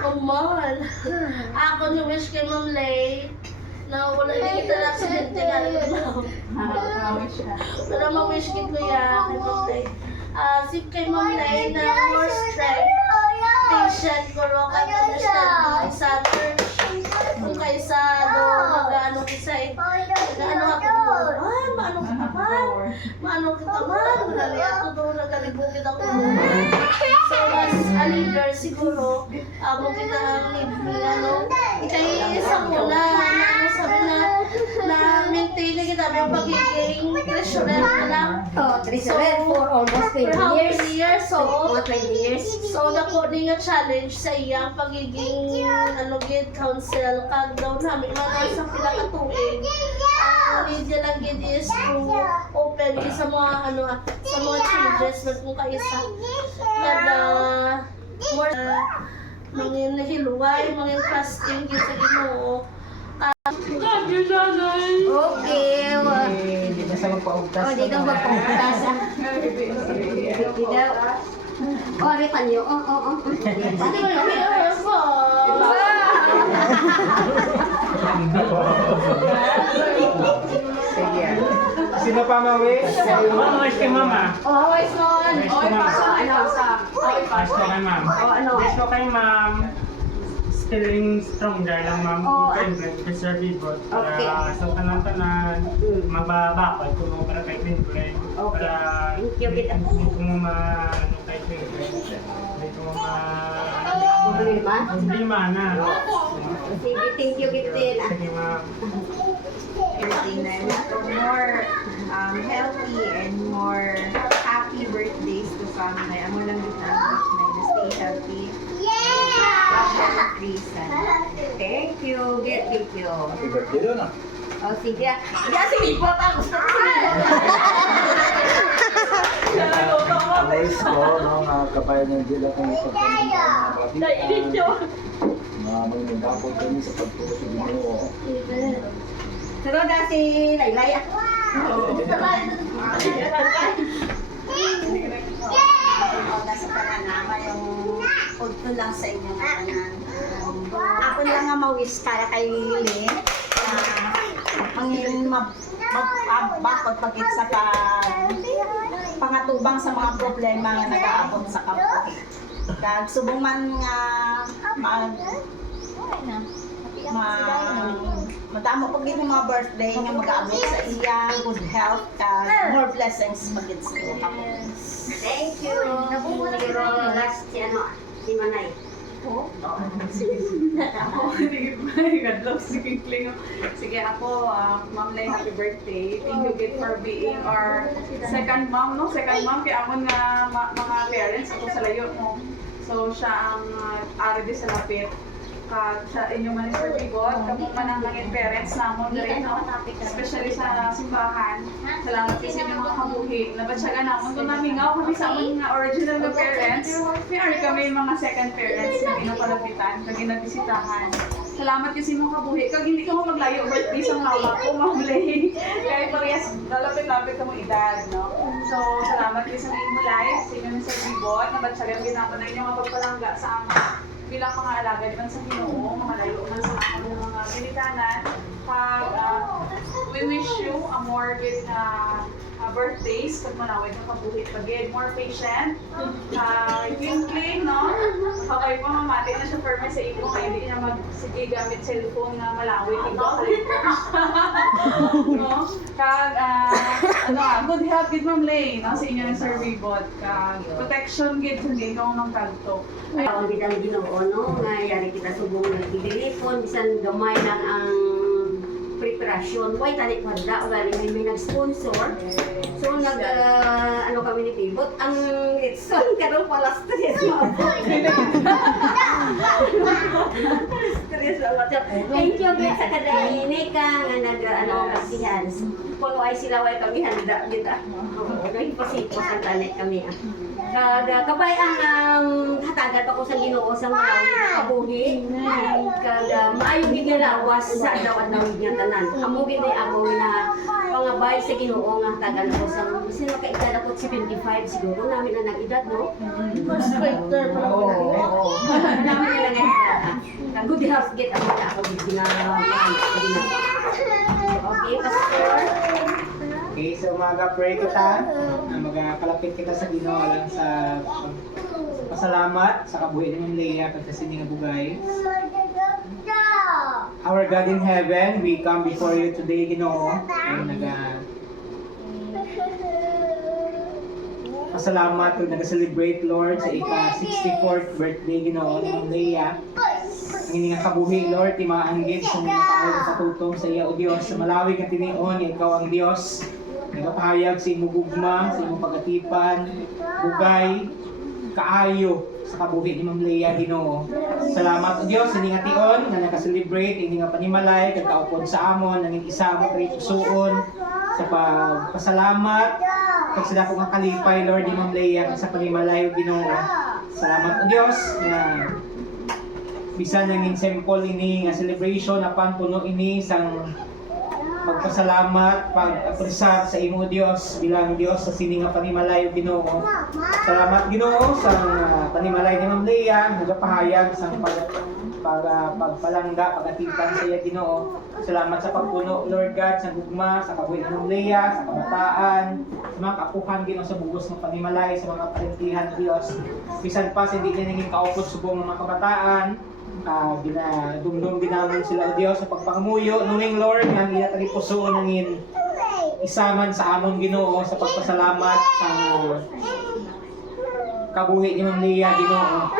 Kumal. Ako ni wish kay Ma'am Lay na wala hindi kita na aksidente nga wala ma-wish kay Kuya kay Ma'am Lay. Sip kay Ma'am Lay na more strength, patient, kuro ka understand sa church kung kaysa mag-ano isa mag-ano ako maano kita man wala ako doon nagalibugid ako so as a leader siguro mo kita kaya isa muna sabi na maintain na kita yung pagiging treasurer na treasurer for almost 20 years. So, Mga 20 years. so nakuha nga challenge sa iyang pagiging council kag daw namin mga sa pila ka tuig. Ang media lang gid is to open sa mga sa mga changes na kung kaisa. Kada more mga nahiluway, mga fasting gid sa Ginoo. Okay. Hindi na sa magpaugtas. Oh, dito magpaugtas. Dito daw. Oh, ripan niyo. Oh. Ano ba yun? Sige. Sino pa ma-wish? Wish kay Mama. Oh, wais nun. Wish ko, Ma'am. Wish ko kay Ma'am. Oh, ano? Wish ko kay Ma'am. Feeling stronger lang, Ma'am. Oo. Preserve people. Okay. Para sa tanan-tanan, mababakal kung mo para kay Quincle. Okay. Para Thank you, kita. hindi ko mo ano kay Quincle. Hindi ko mo problema na. Sige, thank you, kita. Sige, Ma'am. Everything na more healthy and more happy birthdays to come. Amo lang din ang wish na stay healthy. Thank you, thank you. Birthday doon ah. Oh, sige. Sige, po pa. Gusto ko Ang wish ko, mga kabayan ng Dila kung ipagkain ng kabitan. Mga magdapot kami sa pagtulong sa Ginoo. Sunod na si Laylay. Nasa pananama yung pagto lang sa inyo kanan. Ako lang nga ma-wish para kay Lilin. Ang bakot pagit sa pangatubang sa mga problema nga nag-aabot sa kabuhi. Kag subong man nga madamo pag yung mga birthday nga mag-aabot sa iya, good health, more blessings pagit sa iyo. Thank you. Pero last si Manay. Sige ako, Ma'am Lay, happy birthday. Thank you Kid for being our second mom, no? Second mom, kaya amon nga mga parents ako sa layo, no? So siya ang ari di sa lapit. Sa inyong man Sir Bibot, kamo man ang naging parents namon diri, no? Especially sa simbahan. Salamat kasi inyong mga kabuhi. Nabatsaga namon kung namingaw kami sa among mga original na parents. May ari kami mga second parents na ginapalapitan, na ginabisitahan. Salamat kasi mga kabuhi. Kag hindi ka mo maglayo birthday sa mama ko, mamlay. Kaya parehas lalapit-lapit ka mong edad, no? So, salamat kasi sa inyong life, sa inyong Sir Bibot. Nabatsaga ginamon na inyong mapagpalangga sa ama. Bilang mga alagad man sa Ginoo, malayo man sa mga militanan. We wish you a more good birthdays pag manawid ng kabuhit pagid, more patient, clean, no? Okay po, mamati na siya perma sa imo, kaya hindi niya sige gamit cellphone na malawit, ito no? Kag, good health, good Ma'am Lay, no? Sa inyo ng Sir Bibot, kag protection, good, hindi ikaw ng tagto. Ang bitang Ginoo, no? Nga yari kita subong nagtidelefon, bisan gamay lang ang preparasyon. Why tali kwanda, ugali may nag-sponsor. So ano kami ni Pivot, ang litson karon pala stress mo. Stress mo. Thank you guys sa kada ini ka nga kasihan. Kuno ay sila way kami handa kita. Ano imposible sa tanik kami. Kabay ang hatagan pa ko sa Ginoo sa mga kabuhi. Maayo gid nga lawas sa adlaw-adlaw nga tanan. Amo gid ay ako na pangabay sa Ginoo nga hatagan ko sa sino ka edad ako 75 siguro namin na nag-edad no. First fighter pa lang. Oo. Namin na nag-edad. Good health get ako na ako gid na okay, pastor. Okay, so mag-pray kita. Magkalapit kita sa Ginoo lang sa pasalamat sa kabuhi ng Leia at sa sining bugay. Our God in heaven, we come before you today, Ginoo. And pasalamat kung nag-celebrate, Lord, sa ika-64th birthday, Ginoo, ng Leia. Ang inyong kabuhi, Lord, timaanggit sa mga tayo sa tutong sa iya, O Diyos, sa malawig na tinion, ikaw ang Diyos. Nagpahayag sa imong gugma, sa imong pagatipan, bugay, kaayo sa kabuhi ni Ma'am Leia, Ginoo. Salamat, O Diyos, hindi nga tion, nga naka-celebrate, hindi nga panimalay, kagkaupod sa amon, nanging isa mo pusuon sa pagpasalamat, kag sa dako nga kalipay, Lord, ni Ma'am Leia, kag sa panimalay, O Ginoo. Salamat, O Diyos, nga bisan nanging simple ini nga celebration apan puno ini sang pagpasalamat, pag-aprisar sa imo Dios bilang Dios sa sining nga panimalay o Ginoo. Salamat Ginoo sa panimalay ni Ma'am Leia, nagapahayag sa pagpalangga, pagatipan sa iya Ginoo. Salamat sa pagpuno Lord God sa gugma, sa kabuhi ni Ma'am Leia, sa kabataan, sa mga kapuhan Ginoo sa bugos ng panimalay, sa mga parentihan Dios. Bisan pa hindi niya naging kaupod subong mga kabataan. Dumdum ginamon sila o Diyos sa pagpangamuyo knowing Lord nga iya tali puso nangin isaman sa amon Ginoo sa pagpasalamat sa kabuhi ni Ma'am Leia Ginoo.